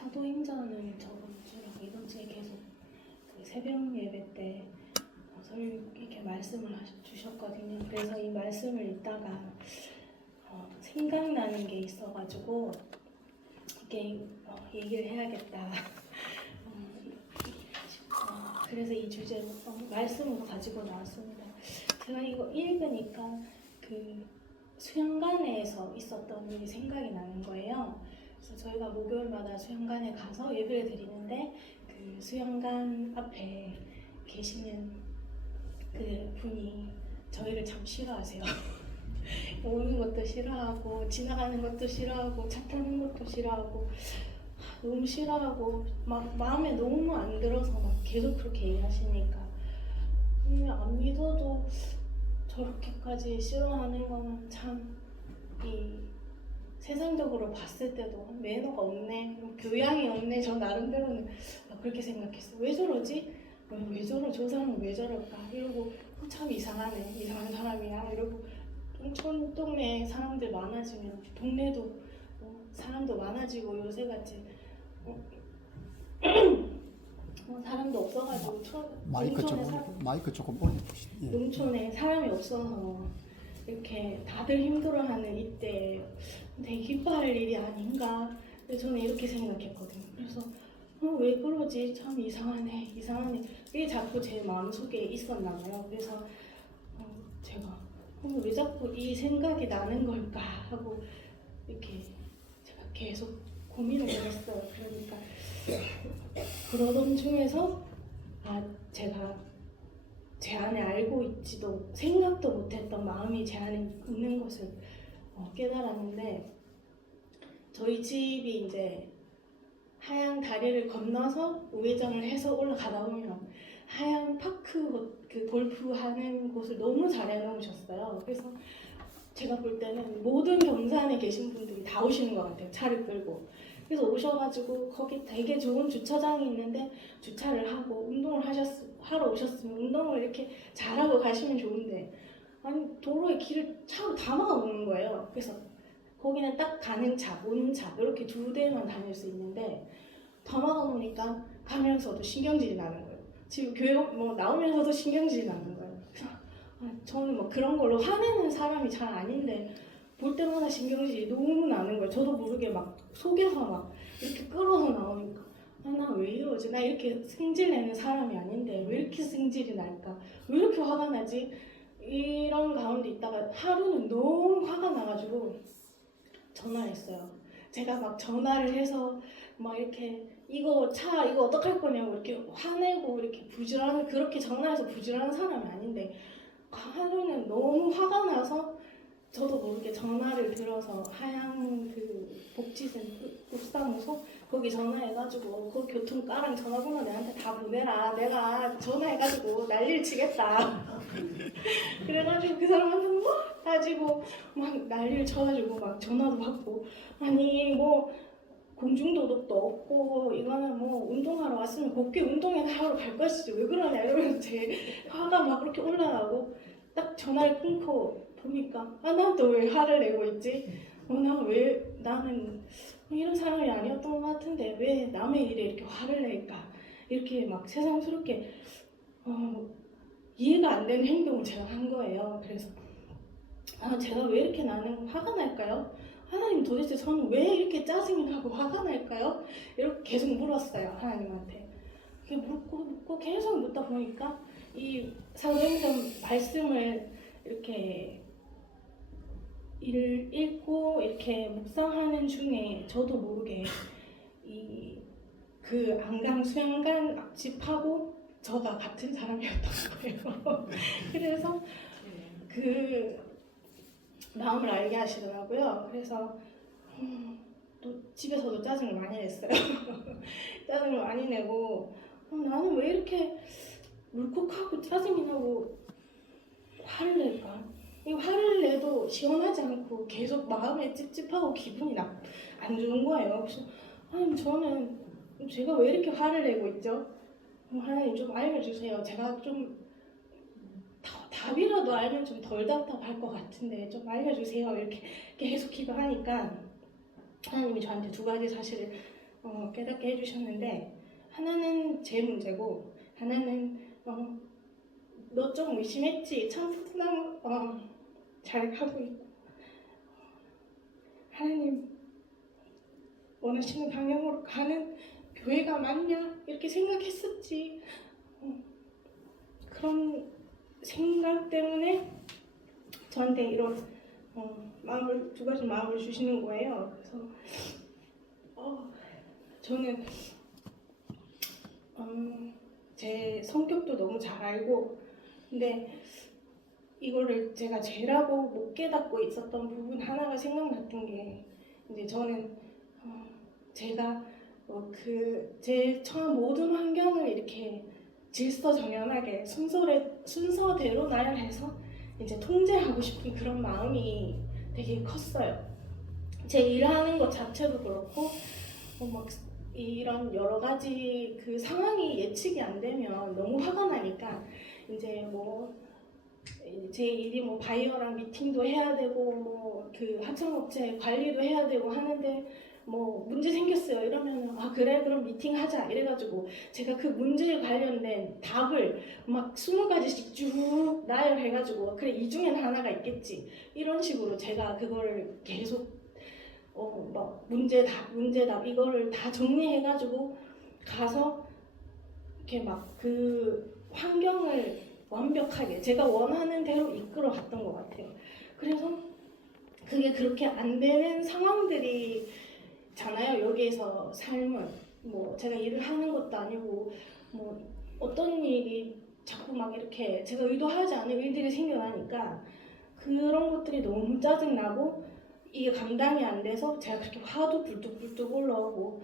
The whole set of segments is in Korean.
사도행전을 저번 주랑 이번 주에 계속 그 새벽 예배 때 설교 이렇게 말씀을 주셨거든요. 그래서 이 말씀을 읽다가 생각나는 게 있어가지고 이게 얘기를 해야겠다. 그래서 이 주제로 말씀으로 가지고 나왔습니다. 제가 이거 읽으니까 그 수양관에서 있었던 일이 생각이 나는 거예요. 그래서 저희가 목요일마다 수양관에 가서 예배를 드리는데 그 수양관 앞에 계시는 그 분이 저희를 참 싫어하세요. 오는 것도 싫어하고 지나가는 것도 싫어하고 차 타는 것도 싫어하고 너무 싫어하고 막 마음에 너무 안 들어서 막 계속 그렇게 얘기하시니까 안 믿어도 저렇게까지 싫어하는 거는 참 이 세상적으로 봤을 때도 매너가 없네, 교양이 없네. 저 나름대로는 그렇게 생각했어. 왜 저러지? 왜 저러? 저 사람은 왜 저럴까? 이러고 참 이상하네, 이상한 사람이야 이러고 촌 동네 사람들 많아지면 동네도 사람도 많아지고 요새같이 사람도 없어가지고 마이크 조금 올려주시죠. 예. 농촌에 사람이 없어서 이렇게 다들 힘들어하는 이때 되게 기뻐할 일이 아닌가. 저는 이렇게 생각했거든요. 그래서 왜 그러지? 참 이상하네. 이게 자꾸 제 마음속에 있었나 봐요. 그래서 제가 왜 자꾸 이 생각이 나는 걸까 하고 이렇게 제가 계속 고민을 해봤어요. 그러니까 그러던 중에서 제가 제 안에 알고 있지도 생각도 못했던 마음이 제 안에 있는 것을 깨달았는데, 저희 집이 이제 하양 다리를 건너서 우회전을 해서 올라가다 보면 하양 파크 그 골프 하는 곳을 너무 잘 해놓으셨어요. 그래서 제가 볼 때는 모든 경산에 계신 분들이 다 오시는 것 같아요. 차를 끌고. 그래서 오셔가지고 거기 되게 좋은 주차장이 있는데 주차를 하고 운동을 하러 오셨으면 운동을 이렇게 잘하고 가시면 좋은데 아니 도로에 길을 차로 다 막아놓는 거예요. 그래서 거기는 딱 가는 차, 오는 차 이렇게 두 대만 다닐 수 있는데 다 막아놓으니까 가면서도 신경질이 나는 거예요. 지금 교회 나오면서도 신경질이 나는 거예요. 그래서 저는 그런 걸로 화내는 사람이 잘 아닌데 볼 때마다 신경질이 너무 나는 거예요. 저도 모르게 막 속에서 막 이렇게 끌어서 나오니까 나 왜 이러지? 나 이렇게 승질 내는 사람이 아닌데 왜 이렇게 승질이 날까? 왜 이렇게 화가 나지? 이런 가운데 있다가 하루는 너무 화가 나가지고 전화했어요. 제가 막 전화를 해서 막 이렇게 이거 어떡할 거냐고 이렇게 화내고 이렇게 그렇게 전화해서 부지런한 사람이 아닌데 하루는 너무 화가 나서 저도 모르게 전화를 들어서 하양 그 복지사무소 거기 전화해가지고 그 교통과랑 전화번호 내한테 다 보내라. 내가 전화해가지고 난리를 치겠다. 그래가지고 그 사람한테 막 따지고 막 난리를 쳐가지고 막 전화도 받고 아니 공중도덕도 없고 이거는 운동하러 왔으면 곱게 운동이나 하러 갈 것이지 왜 그러냐 이러면서 제 화가 막 그렇게 올라가고 딱 전화를 끊고 보니까 난 또 왜 화를 내고 있지? 나는 이런 사람이 아니었던 것 같은데 왜 남의 일에 이렇게 화를 낼까? 이렇게 막 세상스럽게 이해가 안 되는 행동을 제가 한 거예요. 그래서 제가 왜 이렇게 나는 화가 날까요? 하나님 도대체 저는 왜 이렇게 짜증이 나고 화가 날까요? 이렇게 계속 물었어요. 하나님한테. 이렇게 묻고 계속 묻다 보니까 이 사도행전 말씀을 이렇게 읽고 이렇게 묵상하는 중에 저도 모르게 그 안강 수양관 앞집하고 저가 같은 사람이었던 거예요. 그래서 그 마음을 알게 하시더라고요. 그래서 또 집에서도 짜증을 많이 냈어요. 짜증을 많이 내고 나는 왜 이렇게 울컥하고 짜증이 나고 화를 낼까? 이 화를 내도 시원하지 않고 계속 마음에 찝찝하고 기분이 안 좋은 거예요. 그래서 하나님 저는 제가 왜 이렇게 화를 내고 있죠? 하나님 좀 알려주세요. 제가 좀 답이라도 알면 좀 덜 답답할 것 같은데 좀 알려주세요. 이렇게 계속 기도하니까 하나님이 저한테 두 가지 사실을 깨닫게 해주셨는데 하나는 제 문제고 하나는 너 좀 의심했지? 참 잘 하고 있고 하나님 원하시는 방향으로 가는 교회가 맞냐? 이렇게 생각했었지. 그런 생각 때문에 저한테 이런 두 가지 마음을 주시는 거예요. 그래서 저는 제 성격도 너무 잘 알고, 근데 이거를 제가 죄라고 못 깨닫고 있었던 부분 하나가 생각났던 게, 이제 저는 제가 제 처한 모든 환경을 이렇게 질서정연하게 순서대로 나열해서 이제 통제하고 싶은 그런 마음이 되게 컸어요. 제 일하는 것 자체도 그렇고 막 이런 여러 가지 그 상황이 예측이 안 되면 너무 화가 나니까 이제 제 일이 바이어랑 미팅도 해야 되고 그 하청업체 관리도 해야 되고 하는데 문제 생겼어요 이러면 그래 그럼 미팅 하자 이래가지고 제가 그 문제에 관련된 답을 막 20가지씩 쭉 나열해가지고 그래 이 중엔 하나가 있겠지 이런 식으로 제가 그거를 계속 문제답 이거를 다 정리해가지고 가서 이렇게 막 그 환경을 완벽하게 제가 원하는 대로 이끌어 갔던 것 같아요. 그래서 그게 그렇게 안 되는 상황들이 잖아요. 여기에서 삶은 제가 일을 하는 것도 아니고 어떤 일이 자꾸 막 이렇게 제가 의도하지 않은 일들이 생겨나니까 그런 것들이 너무 짜증나고 이게 감당이 안 돼서 제가 그렇게 화도 불뚝불뚝 올라오고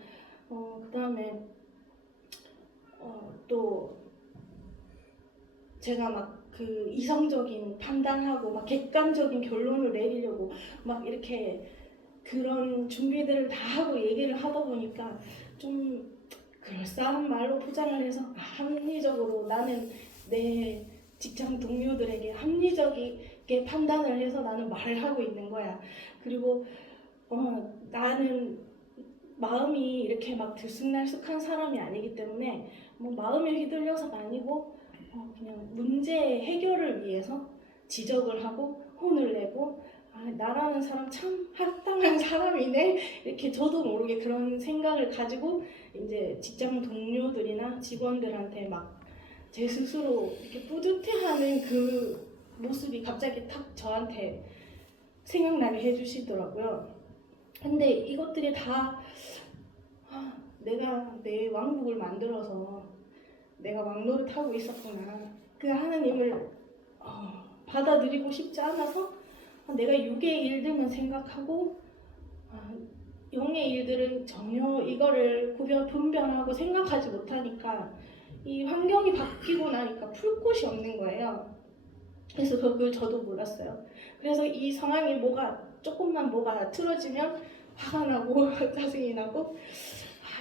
그 다음에 또 제가 막 그 이성적인 판단하고 막 객관적인 결론을 내리려고 막 이렇게 그런 준비들을 다 하고 얘기를 하다 보니까 좀 그럴싸한 말로 포장을 해서 합리적으로 나는 내 직장 동료들에게 합리적이게 판단을 해서 나는 말을 하고 있는 거야. 그리고 나는 마음이 이렇게 막 들쑥날쑥한 사람이 아니기 때문에 마음에 휘둘려서가 아니고 그냥 문제 해결을 위해서 지적을 하고 혼을 내고 나라는 사람 참 합당한 사람이네 이렇게 저도 모르게 그런 생각을 가지고 이제 직장 동료들이나 직원들한테 막 제 스스로 이렇게 뿌듯해하는 그 모습이 갑자기 탁 저한테 생각나게 해주시더라고요. 근데 이것들이 다 내가 내 왕국을 만들어서 내가 왕노릇하고 있었구나. 그 하나님을 받아들이고 싶지 않아서 내가 육의 일들만 생각하고 영의 일들은 전혀 이거를 분별하고 생각하지 못하니까 이 환경이 바뀌고 나니까 풀 곳이 없는 거예요. 그래서 그걸 저도 몰랐어요. 그래서 이 상황이 조금만 뭐가 틀어지면 화가 나고 짜증이 나고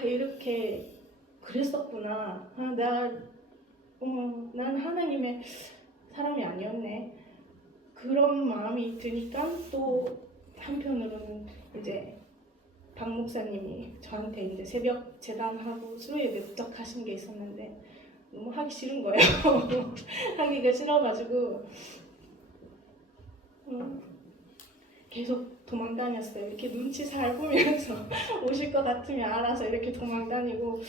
이렇게 그랬었구나. 난 하나님의 사람이 아니었네. 그런 마음이 드니까 또 한편으로는 이제 박 목사님이 저한테 이제 새벽 재단하고 수요예배 부탁하신 게 있었는데 너무 하기 싫은 거예요. 하기가 싫어가지고 계속 도망다녔어요. 이렇게 눈치 살보면서 오실 것 같으면 알아서 이렇게 도망다니고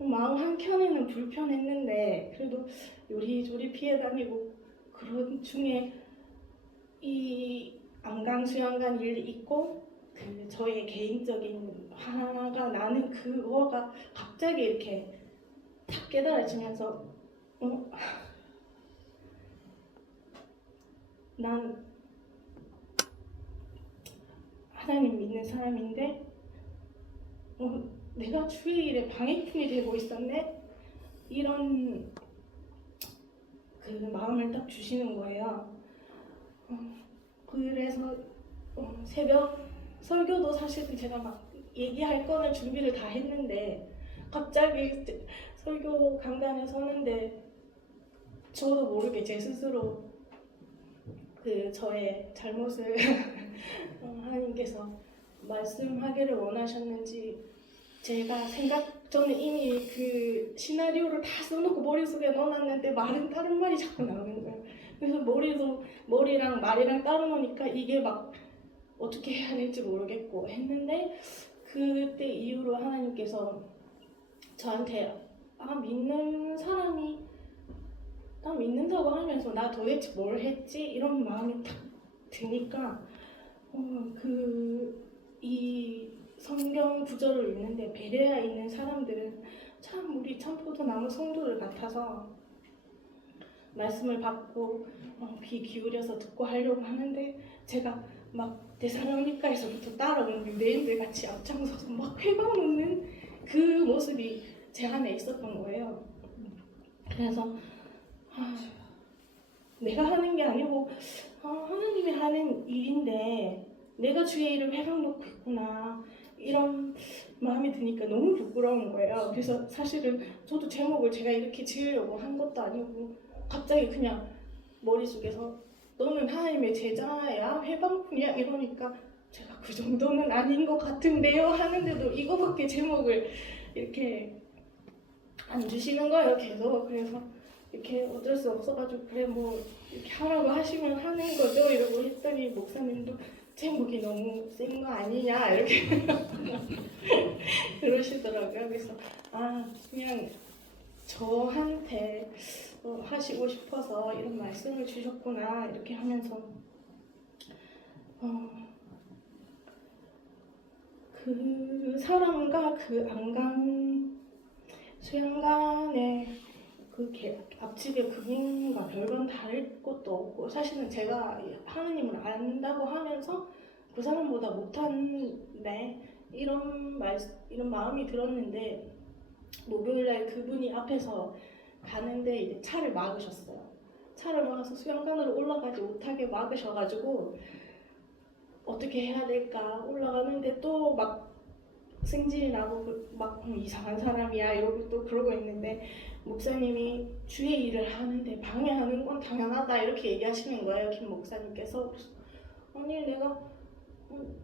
마음 한켠에는 불편했는데 그래도 요리조리 피해 다니고 그런 중에 이 안강수양관 일이 있고 그 저의 개인적인 화가 나는 그거가 갑자기 이렇게 탁 깨달아지면서 난 하나님 믿는 사람인데 내가 주의 일에 방해꾼이 되고 있었네? 이런 그 마음을 딱 주시는 거예요. 그래서 새벽 설교도 사실은 제가 막 얘기할 거는 준비를 다 했는데 갑자기 설교 강단에 서는데 저도 모르게 제 스스로 그 저의 잘못을 하나님께서 말씀하기를 원하셨는지 저는 이미 그 시나리오를 다 써놓고 머릿속에 넣어놨는데 말은 다른 말이 자꾸 나오는 거예요. 그래서 머리랑 말이랑 따로 노니까 이게 막 어떻게 해야 될지 모르겠고 했는데, 그때 이후로 하나님께서 저한테 믿는 사람이 나 믿는다고 하면서 나 도대체 뭘 했지? 이런 마음이 딱 드니까 이 성경 구절을 읽는데 베레아에 있는 사람들은 참 우리 포도나무 성도들 같아서 말씀을 받고 귀 기울여서 듣고 하려고 하는데, 제가 막 데살로니가에서부터 따라온 유대인들 같이 앞장서서 막 회방 놓는 그 모습이 제 안에 있었던 거예요. 그래서 내가 하는 게 아니고 하나님이 하는 일인데 내가 주의 일을 회방 놓고 있구나, 이런 마음이 드니까 너무 부끄러운 거예요. 그래서 사실은 저도 제목을 제가 이렇게 지으려고 한 것도 아니고 갑자기 그냥 머릿속에서 너는 하나님의 제자야? 회방꾼이야? 이러니까 제가 그 정도는 아닌 것 같은데요 하는데도 이거밖에 제목을 이렇게 안 주시는 거예요, 계속. 그래서 이렇게 어쩔 수 없어가지고 그래 뭐 이렇게 하라고 하시면 하는 거죠 이러고 했더니 목사님도 제목이 너무 센 거 아니냐 이렇게 그러시더라고요. 그래서 그냥 저한테 하시고 싶어서 이런 말씀을 주셨구나 이렇게 하면서 그 사람과 그 수양관의 그 앞집의 그분과 별반 다를 것도 없고, 사실은 제가 하느님을 안다고 하면서 그 사람보다 못한데 이런 마음이 들었는데, 목요일날 그분이 앞에서 가는데 이제 차를 막으셨어요. 차를 막아서 수양관으로 올라가지 못하게 막으셔가지고 어떻게 해야 될까 올라가는데 또 막 승질이 나고 막 이상한 사람이야 이러고 또 그러고 있는데, 목사님이 주의 일을 하는데 방해하는 건 당연하다 이렇게 얘기하시는 거예요, 김 목사님께서. 아니 내가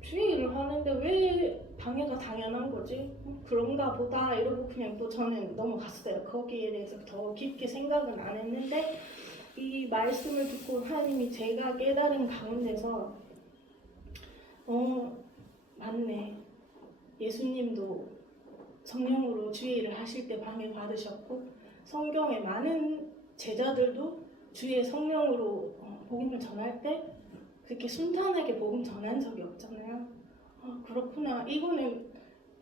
주의 일을 하는데 왜 방해가 당연한 거지? 그런가 보다 이러고 그냥 또 저는 넘어갔어요. 거기에 대해서 더 깊게 생각은 안 했는데, 이 말씀을 듣고 하나님이 제가 깨달은 가운데서 맞네, 예수님도 성령으로 주의 일을 하실 때 방해받으셨고 성경의 많은 제자들도 주의 성령으로 복음을 전할 때 그렇게 순탄하게 복음 전한 적이 없잖아요. 그렇구나. 이거는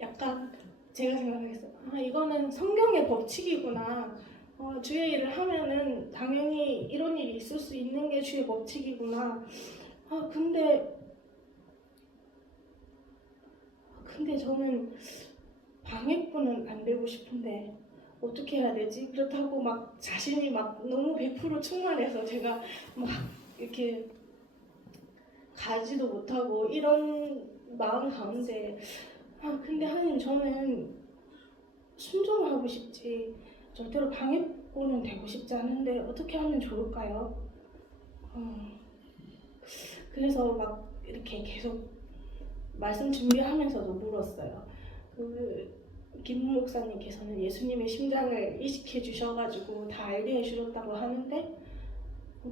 약간 제가 생각했어요. 이거는 성경의 법칙이구나. 주의 일을 하면은 당연히 이런 일이 있을 수 있는 게 주의 법칙이구나. 근데 저는 방해꾼은 안 되고 싶은데 어떻게 해야 되지? 그렇다고 막 자신이 막 너무 100% 충만해서 제가 막 이렇게 가지도 못하고 이런 마음 가운데 근데 하나님 저는 순종하고 싶지 절대로 방해꾼은 되고 싶지 않은데 어떻게 하면 좋을까요? 그래서 막 이렇게 계속 말씀 준비하면서도 물었어요. 김 목사님께서는 예수님의 심장을 이식해 주셔가지고 다 알게 해주셨다고 하는데,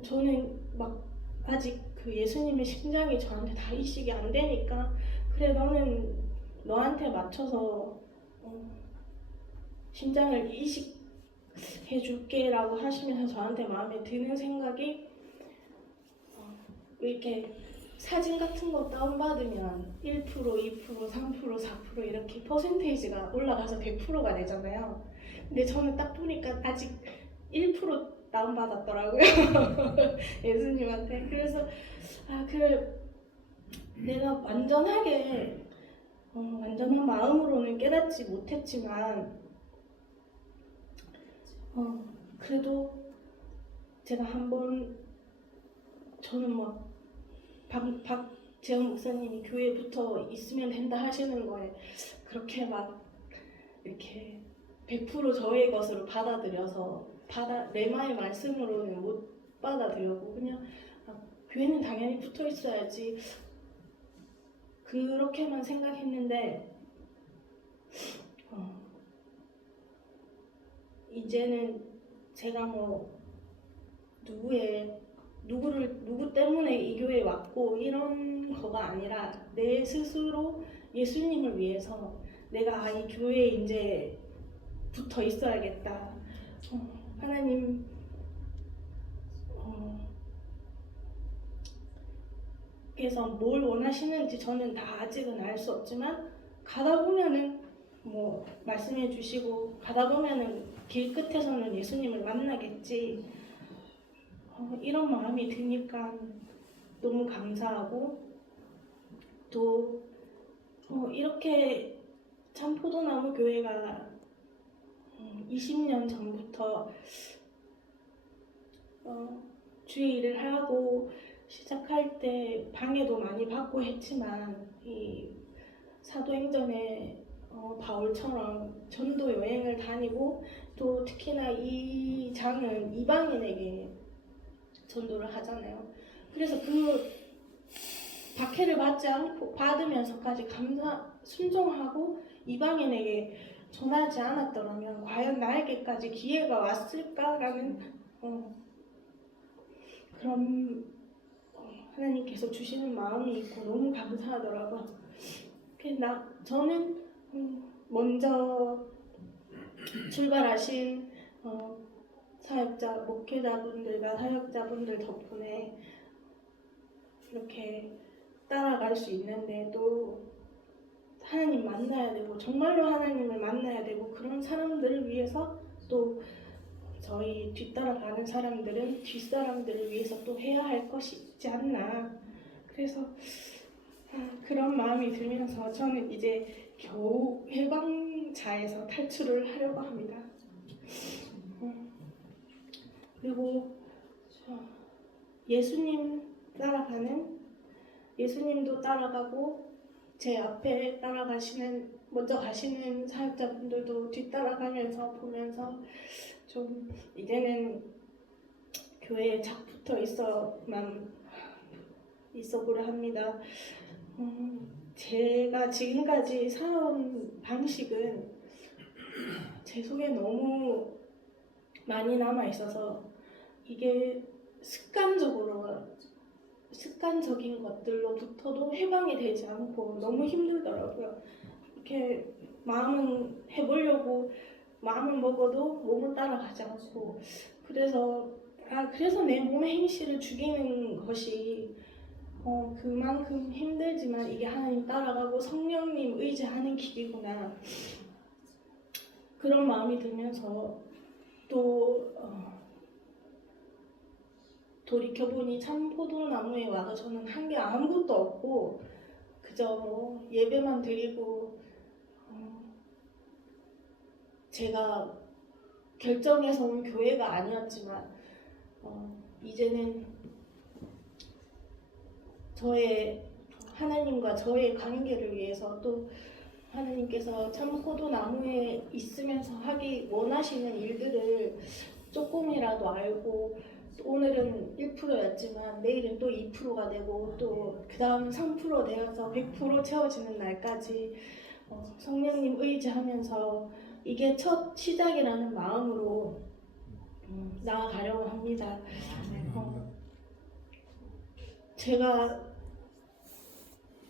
저는 막 아직 그 예수님의 심장이 저한테 다 이식이 안 되니까 그래 너는 너한테 맞춰서 심장을 이식해 줄게 라고 하시면서 저한테 마음에 드는 생각이 이렇게 사진 같은 거 다운받으면 1%, 2%, 3%, 4% 이렇게 퍼센테이지가 올라가서 100%가 되잖아요. 근데 저는 딱 보니까 아직 1% 다운받았더라고요. 예수님한테. 그래서 그래 내가 완전한 마음으로는 깨닫지 못했지만 그래도 제가 한번 저는 막 박재영 목사님이 교회에 붙어 있으면 된다 하시는 거에 그렇게 막 이렇게 100% 저의 것으로 받아들여서 레마의 말씀으로는 못 받아들였고 그냥 교회는 당연히 붙어 있어야지 그렇게만 생각했는데 이제는 제가 뭐 누구 때문에 이 교회에 왔고 이런 거가 아니라 내 스스로 예수님을 위해서 내가 이 교회에 이제 붙어 있어야겠다. 하나님 께서 뭘 원하시는지 저는 다 아직은 알 수 없지만 가다 보면은 뭐 말씀해 주시고 가다 보면은 길 끝에서는 예수님을 만나겠지. 이런 마음이 드니까 너무 감사하고 또 이렇게 참포도나무 교회가 20년 전부터 주의 일을 하고 시작할 때 방해도 많이 받고 했지만 이 사도행전에 바울처럼 전도 여행을 다니고 또 특히나 이 장은 이방인에게 전도를 하잖아요. 그래서 그 박해를 받지 않고 받으면서까지 순종하고 이방인에게 전하지 않았더라면 과연 나에게까지 기회가 왔을까라는 그런 하나님께서 주시는 마음이 있고 너무 감사하더라고요. 저는 먼저 출발하신 사역자, 목회자분들과 사역자분들 덕분에 이렇게 따라갈 수 있는데 또 하나님 만나야 되고 정말로 하나님을 만나야 되고 그런 사람들을 위해서 또 저희 뒤따라가는 사람들은 뒷사람들을 위해서 또 해야 할 것이 있지 않나. 그래서 그런 마음이 들면서 저는 이제 겨우 해방자에서 탈출을 하려고 합니다. 그리고 예수님도 따라가고 제 앞에 먼저 가시는 사역자분들도 뒤따라가면서 보면서 좀 이제는 교회에 착 붙어 있어보려 합니다. 제가 지금까지 살아온 방식은 제 속에 너무 많이 남아 있어서 이게 습관적인 것들로부터도 해방이 되지 않고 너무 힘들더라고요. 이렇게 마음은 해보려고 마음을 먹어도 몸은 따라가지 않고 그래서 내 몸의 행실을 죽이는 것이 그만큼 힘들지만 이게 하나님 따라가고 성령님 의지하는 길이구나 그런 마음이 들면서 또 돌이켜보니 참포도나무에 와서 저는 한 게 아무것도 없고 그저 뭐 예배만 드리고 제가 결정해서 온 교회가 아니었지만 이제는 저의 하나님과 저의 관계를 위해서 또 하나님께서 참포도나무에 있으면서 하기 원하시는 일들을 조금이라도 알고 오늘은 1%였지만 내일은 또 2%가 되고 또 그 다음 3% 되어서 100% 채워지는 날까지 성령님 의지하면서 이게 첫 시작이라는 마음으로 나아가려고 합니다. 제가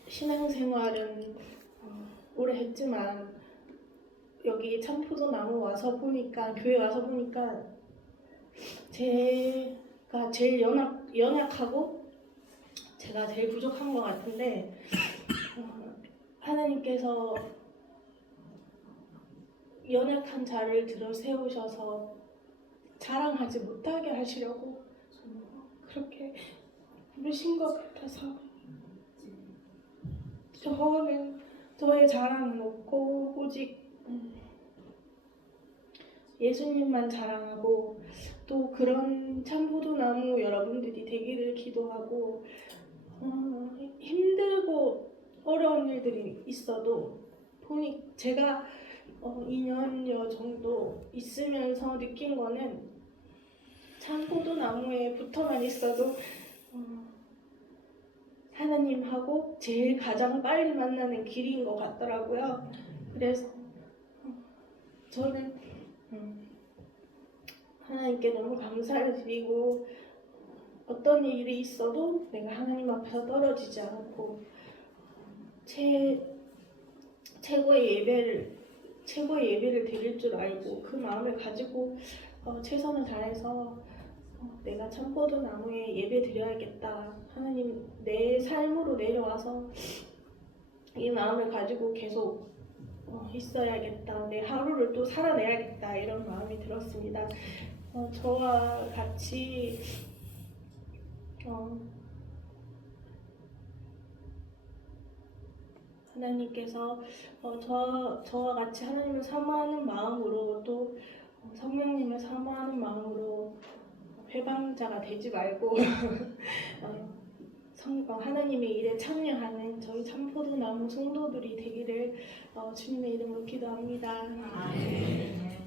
신앙생활은 오래 했지만 여기 참포도나무 와서 보니까 교회 와서 보니까 제가 제일 연약하고 제가 제일 부족한 것 같은데 하나님께서 연약한 자를 들어 세우셔서 자랑하지 못하게 하시려고 그렇게 부르신 것 같아서 저의 자랑은 없고 오직 예수님만 자랑하고 또 그런 참포도나무 여러분들이 되기를 기도하고 힘들고 어려운 일들이 있어도 보니 제가 2년여 정도 있으면서 느낀 거는 참포도나무에 붙어만 있어도 하나님하고 제일 가장 빨리 만나는 길인 것 같더라고요. 그래서 저는 하나님께 너무 감사를 드리고 어떤 일이 있어도 내가 하나님 앞에서 떨어지지 않고 최고의 예배를 드릴 줄 알고 그 마음을 가지고 최선을 다해서 내가 참포도나무에 예배 드려야겠다. 하나님 내 삶으로 내려와서 이 마음을 가지고 계속 있어야겠다. 내 하루를 또 살아내야겠다. 이런 마음이 들었습니다. 저와 같이 하나님께서 저와 같이 하나님을 사모하는 마음으로 또 성령님을 사모하는 마음으로 회방자가 되지 말고 하나님의 일에 참여하는 저희 참포도나무 성도들이 되기를 주님의 이름으로 기도합니다. 아멘.